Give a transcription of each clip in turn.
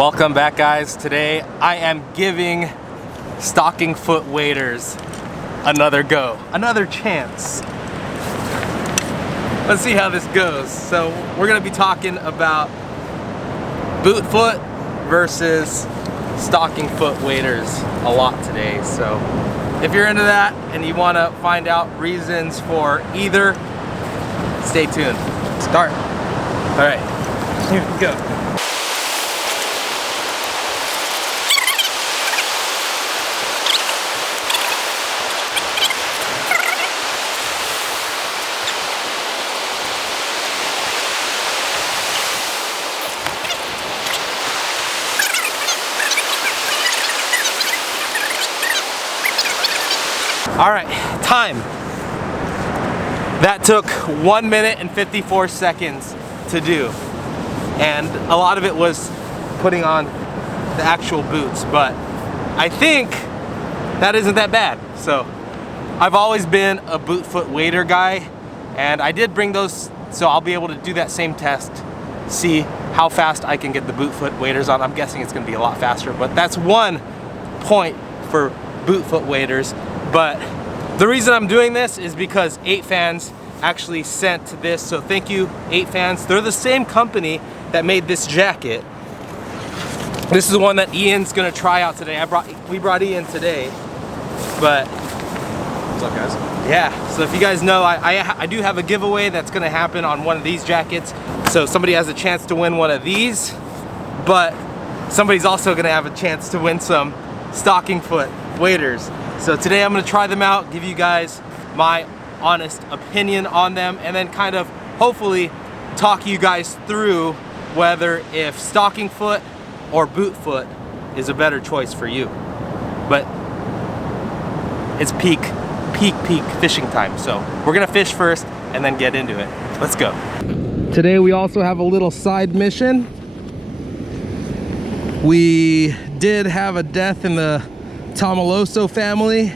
Welcome back, guys. Today I am giving stocking foot waders another go, another chance. Let's see how this goes. So we're gonna be talking about boot foot versus stocking foot waders a lot today. So if you're into that and you wanna find out reasons for either, stay tuned. Start. All right, here we go. All right, time. That took 1 minute and 54 seconds to do. And a lot of it was putting on the actual boots, but I think that isn't that bad. So I've always been a boot foot wader guy, and I did bring those, so I'll be able to do that same test, see how fast I can get the boot foot waders on. I'm guessing it's gonna be a lot faster, but that's 1 point for boot foot waders. But the reason I'm doing this is because 8 Fans actually sent this, so thank you 8 Fans. They're the same company that made this jacket. This is the one that Ian's gonna try out today. We brought Ian today, but what's up, guys? Yeah, so if you guys know, I do have a giveaway that's gonna happen on one of these jackets. So somebody has a chance to win one of these, but somebody's also gonna have a chance to win some stocking foot waders. So today I'm gonna try them out, give you guys my honest opinion on them, and then kind of hopefully talk you guys through whether if stocking foot or boot foot is a better choice for you. But it's peak fishing time. So we're gonna fish first and then get into it. Let's go. Today we also have a little side mission. We did have a death in the Tomaloso family.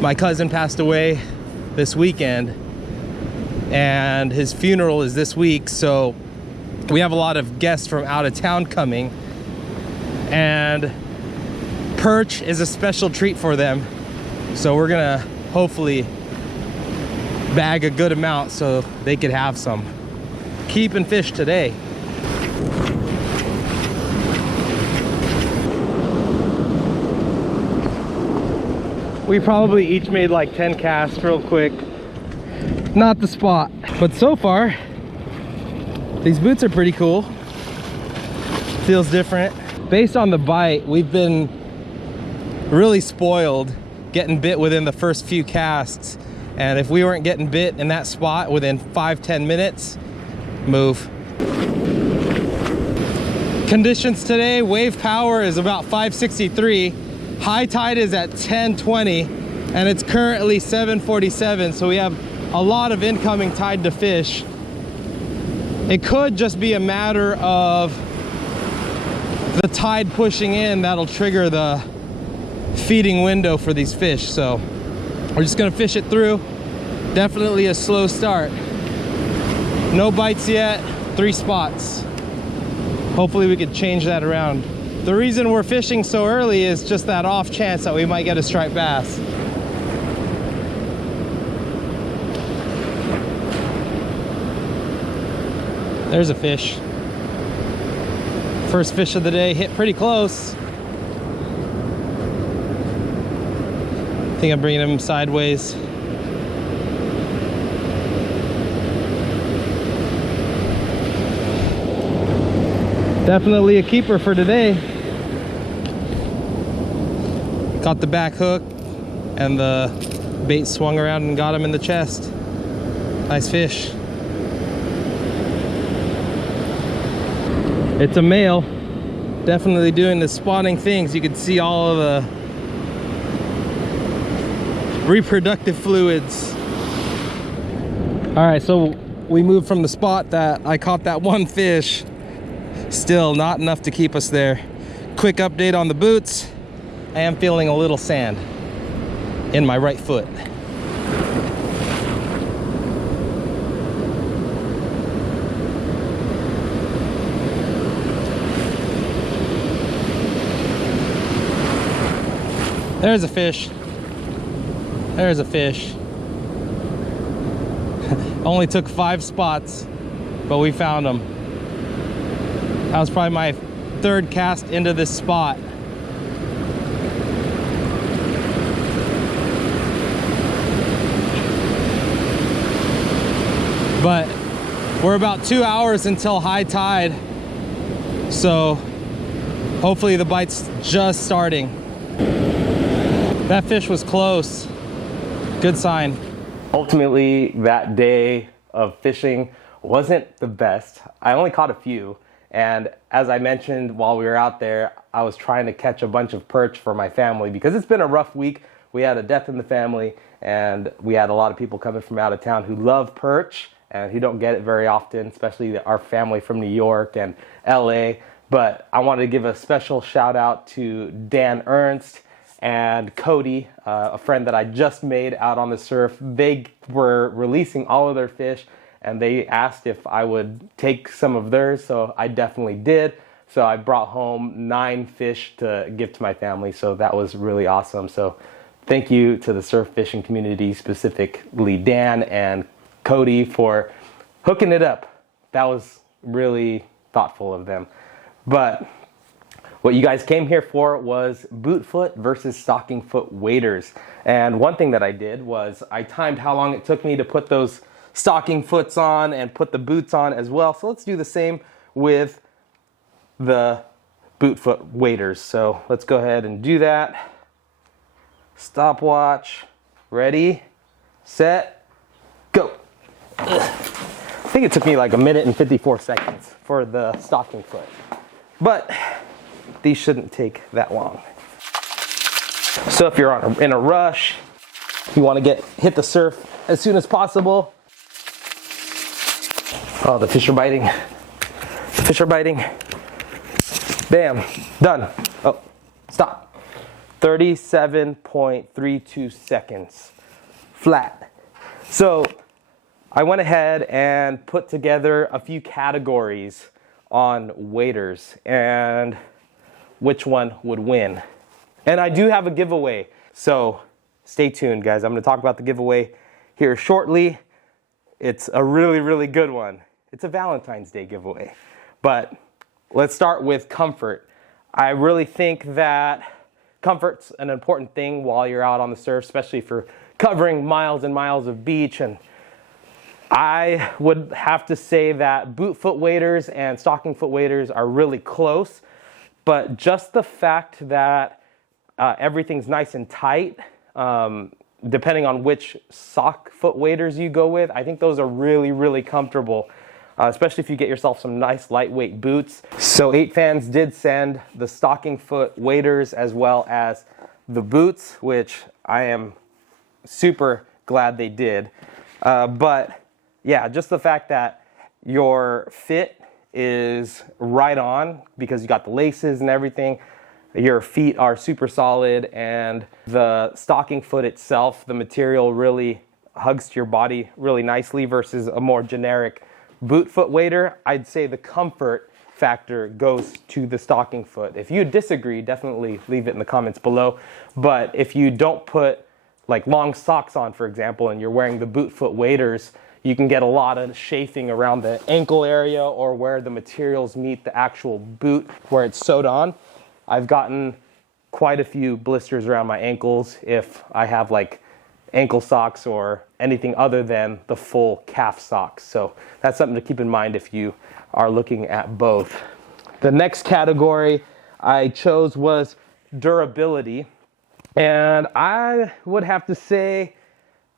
My cousin passed away this weekend and his funeral is this week, so we have a lot of guests from out of town coming, and perch is a special treat for them, so we're gonna hopefully bag a good amount so they could have some. Keeping fish today. We probably each made like 10 casts real quick. Not the spot, but so far, these boots are pretty cool. Feels different. Based on the bite, we've been really spoiled getting bit within the first few casts. And if we weren't getting bit in that spot within 5-10 minutes, move. Conditions today, wave power is about 563. High tide is at 10:20 and it's currently 7:47, so we have a lot of incoming tide to fish. It could just be a matter of the tide pushing in that'll trigger the feeding window for these fish, so we're just gonna fish it through. Definitely a slow start. No bites yet, 3 spots. Hopefully we could change that around. The reason we're fishing so early is just that off chance that we might get a striped bass. There's a fish. First fish of the day, hit pretty close. I think I'm bringing him sideways. Definitely a keeper for today. Got the back hook and the bait swung around and got him in the chest. Nice fish. It's a male. Definitely doing the spawning things. You can see all of the reproductive fluids. All right, so we moved from the spot that I caught that 1 fish. Still not enough to keep us there. Quick update on the boots. I am feeling a little sand in my right foot. There's a fish. There's a fish. Only took 5 spots, but we found them. That was probably my 3rd cast into this spot. But we're about 2 hours until high tide, so hopefully the bite's just starting. That fish was close. Good sign. Ultimately, that day of fishing wasn't the best. I only caught a few, and as I mentioned while we were out there, I was trying to catch a bunch of perch for my family because it's been a rough week. We had a death in the family, and we had a lot of people coming from out of town who love perch and who don't get it very often, especially our family from New York and LA. But I wanted to give a special shout out to Dan Ernst and Cody, a friend that I just made out on the surf. They were releasing all of their fish, and they asked if I would take some of theirs, so I definitely did. So I brought home 9 fish to give to my family, so that was really awesome. So thank you to the surf fishing community, specifically Dan and Cody, for hooking it up. That was really thoughtful of them. But what you guys came here for was bootfoot versus stocking foot waders. And one thing that I did was I timed how long it took me to put those stocking foots on and put the boots on as well. So let's do the same with the bootfoot waders. So let's go ahead and do that. Stopwatch, ready, set, go. I think it took me like 1 minute and 54 seconds for the stocking foot, but these shouldn't take that long. So if you're in a rush, you want to hit the surf as soon as possible. Oh, the fish are biting. The fish are biting. Bam, done. Oh, stop. 37.32 seconds, flat. So I went ahead and put together a few categories on waders and which one would win. And I do have a giveaway, so stay tuned, guys. I'm going to talk about the giveaway here shortly. It's a really, really good one. It's a Valentine's Day giveaway. But let's start with comfort. I really think that comfort's an important thing while you're out on the surf, especially for covering miles and miles of beach. And I would have to say that bootfoot waders and stocking foot waders are really close, but just the fact that everything's nice and tight, depending on which sock foot waders you go with, I think those are really, really comfortable, especially if you get yourself some nice lightweight boots. So 8 fans did send the stocking foot waders as well as the boots, which I am super glad they did. But yeah, just the fact that your fit is right on because you got the laces and everything. Your feet are super solid, and the stocking foot itself, the material really hugs to your body really nicely versus a more generic boot foot wader. I'd say the comfort factor goes to the stocking foot. If you disagree, definitely leave it in the comments below. But if you don't put like long socks on, for example, and you're wearing the boot foot waders, you can get a lot of chafing around the ankle area or where the materials meet the actual boot where it's sewed on. I've gotten quite a few blisters around my ankles if I have like ankle socks or anything other than the full calf socks. So that's something to keep in mind if you are looking at both. The next category I chose was durability. And I would have to say,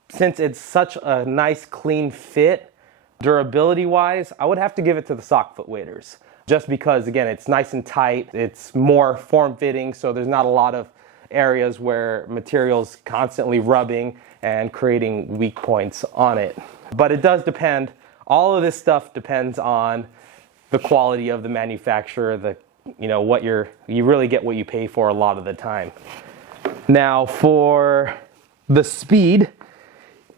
since it's such a nice clean fit, durability wise, I would have to give it to the sock foot waders. Just because, again, it's nice and tight, it's more form-fitting, so there's not a lot of areas where material's constantly rubbing and creating weak points on it. But it does depend, all of this stuff depends on the quality of the manufacturer, you really get what you pay for a lot of the time. Now for the speed,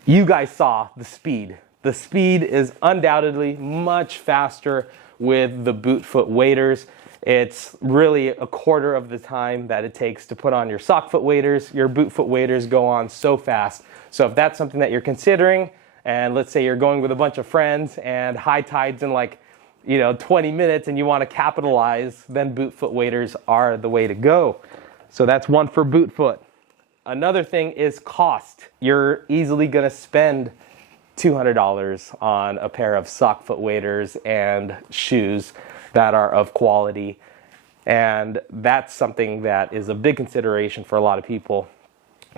you guys saw the speed. The speed is undoubtedly much faster with the boot foot waders. It's really a quarter of the time that it takes to put on your sock foot waders. Your boot foot waders go on so fast. So if that's something that you're considering, and let's say you're going with a bunch of friends and high tide's in like, 20 minutes and you want to capitalize, then boot foot waders are the way to go. So that's one for boot foot. Another thing is cost. You're easily going to spend $200 on a pair of sock foot waders and shoes that are of quality. And that's something that is a big consideration for a lot of people.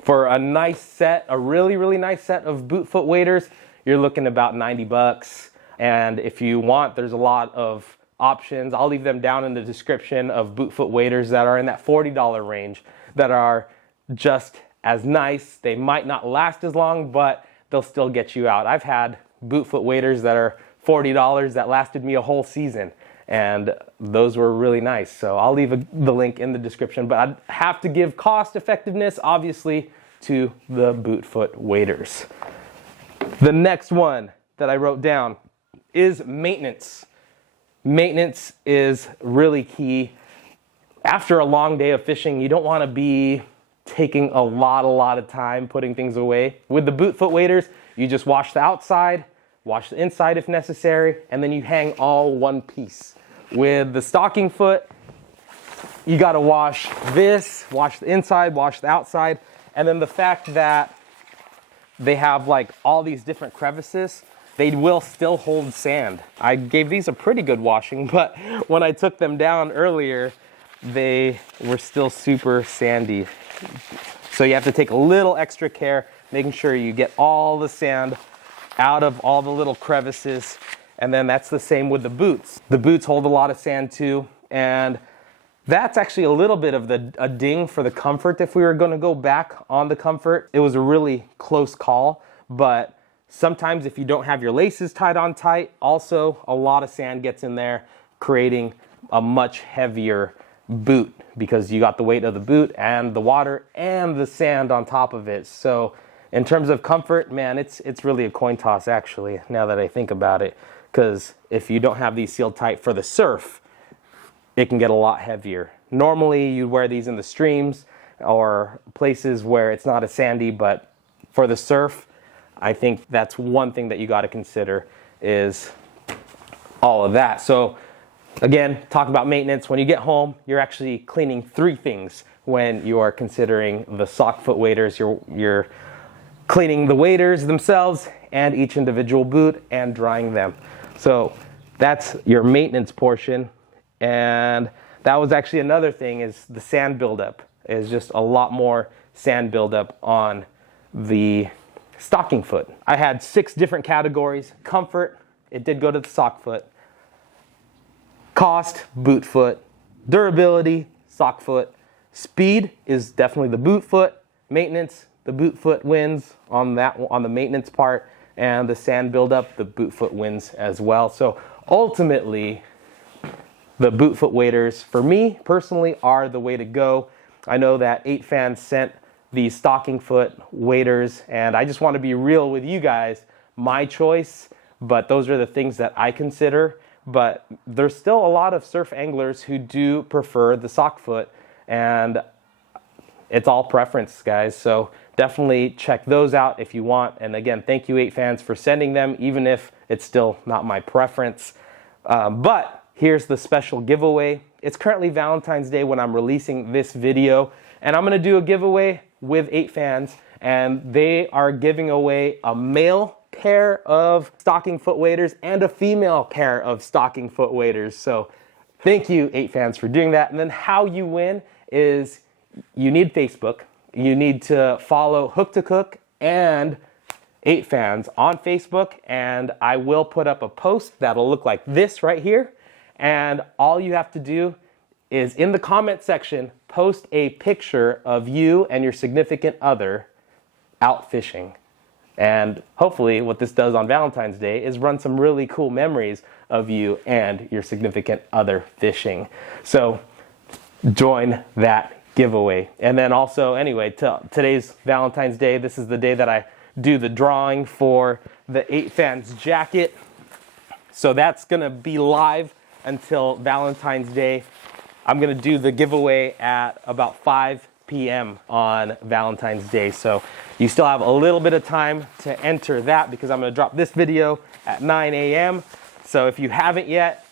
For a nice set, a really, really nice set of boot foot waders, you're looking about 90 bucks. And if you want, there's a lot of options. I'll leave them down in the description of boot foot waders that are in that $40 range that are just as nice. They might not last as long, but they'll still get you out. I've had boot foot waders that are $40 that lasted me a whole season, and those were really nice. So I'll leave the link in the description, but I'd have to give cost effectiveness, obviously, to the boot foot waders. The next one that I wrote down is maintenance. Maintenance is really key. After a long day of fishing, you don't want to be taking a lot of time putting things away. With the boot foot waders, you just wash the outside, wash the inside if necessary, and then you hang all one piece. With the stocking foot, you got to wash this, wash the inside, wash the outside, and then the fact that they have like all these different crevices, they will still hold sand. I gave these a pretty good washing, but when I took them down earlier, they were still super sandy. So you have to take a little extra care, making sure you get all the sand out of all the little crevices. And then that's the same with the boots. The boots hold a lot of sand too, and that's actually a little bit of a ding for the comfort. If we were going to go back on the comfort, it was a really close call, but sometimes if you don't have your laces tied on tight, also a lot of sand gets in there, creating a much heavier boot because you got the weight of the boot and the water and the sand on top of it. So in terms of comfort, man, it's really a coin toss actually, now that I think about it, because if you don't have these sealed tight for the surf, it can get a lot heavier. Normally you wear these in the streams or places where it's not as sandy, but for the surf, I think that's one thing that you got to consider is all of that. So again, talk about maintenance. When you get home, you're actually cleaning 3 things when you are considering the sock foot waders. You're cleaning the waders themselves and each individual boot and drying them. So that's your maintenance portion. And that was actually another thing, is the sand buildup. Is just a lot more sand buildup on the stocking foot. I had 6 different categories. Comfort, it did go to the sock foot. Cost, boot foot. Durability, sock foot. Speed is definitely the boot foot. Maintenance, the boot foot wins on the maintenance part, and the sand buildup, the boot foot wins as well. So ultimately, the boot foot waders, for me personally, are the way to go. I know that 8 fans sent these stocking foot waders, and I just want to be real with you guys. My choice, but those are the things that I consider. But there's still a lot of surf anglers who do prefer the sock foot, and it's all preference, guys. So definitely check those out if you want. And again, thank you 8 fans for sending them, even if it's still not my preference. But here's the special giveaway. It's currently Valentine's Day when I'm releasing this video, and I'm going to do a giveaway with 8 fans, and they are giving away a male pair of stocking foot waders and a female pair of stocking foot waders. So thank you 8 fans for doing that. And then how you win is you need Facebook. You need to follow Hook to Cook and 8 fans on Facebook, and I will put up a post that'll look like this right here. And all you have to do is in the comment section, post a picture of you and your significant other out fishing. And hopefully what this does on Valentine's Day is run some really cool memories of you and your significant other fishing. So join that giveaway. And then also, anyway, today's Valentine's Day. This is the day that I do the drawing for the 8 fans jacket. So that's gonna be live until Valentine's Day. I'm gonna do the giveaway at about 5 p.m. on Valentine's Day. So you still have a little bit of time to enter that because I'm gonna drop this video at 9 a.m. So if you haven't yet,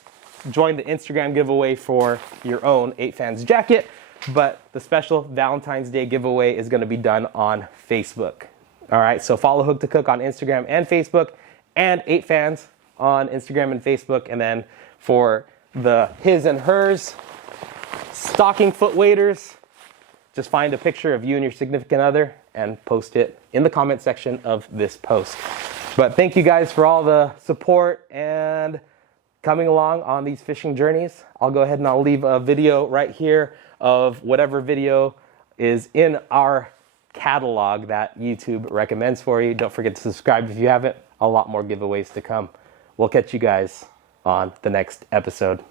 join the Instagram giveaway for your own 8Fans jacket. But the special Valentine's Day giveaway is gonna be done on Facebook. All right, so follow Hook to Cook on Instagram and Facebook, and 8Fans on Instagram and Facebook. And then for the his and hers stocking foot waders, just find a picture of you and your significant other and post it in the comment section of this post. But thank you guys for all the support and coming along on these fishing journeys. I'll go ahead and I'll leave a video right here of whatever video is in our catalog that YouTube recommends for you. Don't forget to subscribe if you haven't. A lot more giveaways to come. We'll catch you guys on the next episode.